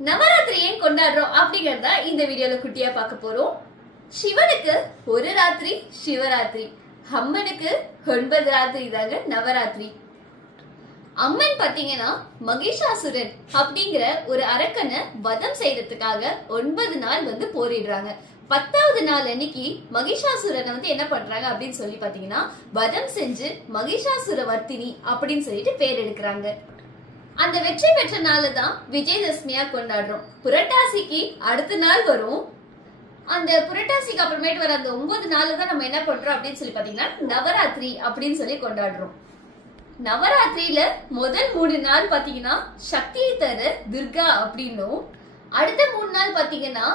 நவராத்திரி ஏன் கொண்டாடுறோம் அப்படிங்கறத இந்த வீடியோல குட்டியா பார்க்க போறோம். சிவனுக்கு ஒரு ராத்திரி சிவராத்திரி. அம்மனுக்கு ஒன்பது ராத்திரி தாங்க நவராத்திரி. அம்மன் பாத்தீங்கன்னா மகிஷாசுரன் அப்படிங்கிற ஒரு அரக்கனை வதம் செய்யறதுக்காக ஒன்பது நாள் வந்து போரிடுறாங்க. பத்தாவது நாள் அன்னைக்கு மகிஷாசுரனை வந்து என்ன பண்றாங்க அப்படின்னு சொல்லி பாத்தீங்கன்னா வதம் செஞ்சு மகிஷாசுர வர்த்தினி அப்படின்னு சொல்லிட்டு பேர் எடுக்கிறாங்க. அந்த வெற்றி பெற்ற நாளை தான் விஜயதசமியா கொண்டாடுறோம். புரட்டாசிக்கு அடுத்த நாள் வரும். அந்த புரட்டாசிக்கு அப்புறமேட்டு வர அந்த ஒன்பது நாள் தான் நம்ம என்ன பண்றோம் அப்படின்னு சொல்லி பாத்தீங்கன்னா நவராத்திரி அப்படின்னு சொல்லி கொண்டாடுறோம். நவராத்திரியில முதல் மூணு நாள் பாத்தீங்கன்னா சக்தியை தர துர்கா அப்படின்னும். அடுத்த மூணு நாள் பாத்தீங்கன்னா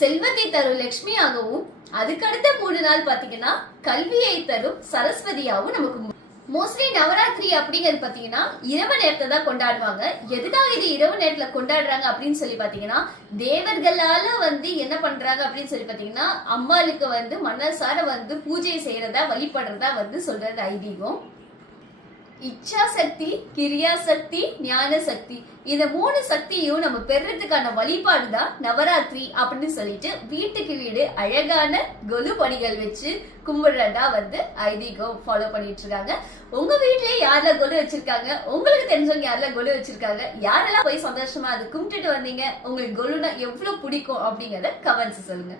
செல்வத்தை தரும் லட்சுமியாகவும் அதுக்கு அடுத்த மூணு நாள் பாத்தீங்கன்னா கல்வியை தரும் சரஸ்வதியாகவும் நமக்கு மோஸ்ட்லி நவராத்திரி அப்படிங்கிறது பாத்தீங்கன்னா இரவு நேரத்தை தான் கொண்டாடுவாங்க. எதுக்காக இது இரவு நேரத்துல கொண்டாடுறாங்க அப்படின்னு சொல்லி பாத்தீங்கன்னா தேவர்களால வந்து என்ன பண்றாங்க அப்படின்னு சொல்லி பாத்தீங்கன்னா அம்மாளுக்கு வந்து மனசார வந்து பூஜை செய்யறதா வழிபடுறதா வந்து சொல்றது ஐதீகம். இச்சா சக்தி கிரியா சக்தி ஞான சக்தி இந்த மூணு சக்தியும் நம்ம பெறதுக்கான வழிபாடு தான் நவராத்திரி அப்படின்னு சொல்லிட்டு வீட்டுக்கு வீடு அழகான கொலு பணிகள் வச்சு கும்பிடுறதா வந்து ஐதீகம் ஃபாலோ பண்ணிட்டு இருக்காங்க உங்க வீட்லயே யாரெல்லாம் கொலு வச்சிருக்காங்க? உங்களுக்கு தெரிஞ்சவங்க யாரெல்லாம் கொலு வச்சிருக்காங்க? யாரெல்லாம் போய் சந்தோஷமா அதை கும்பிட்டுட்டு வந்தீங்க? உங்களுக்கு கொலுனா எவ்வளவு பிடிக்கும் அப்படிங்கறத கமெண்ட்ஸ் சொல்லுங்க.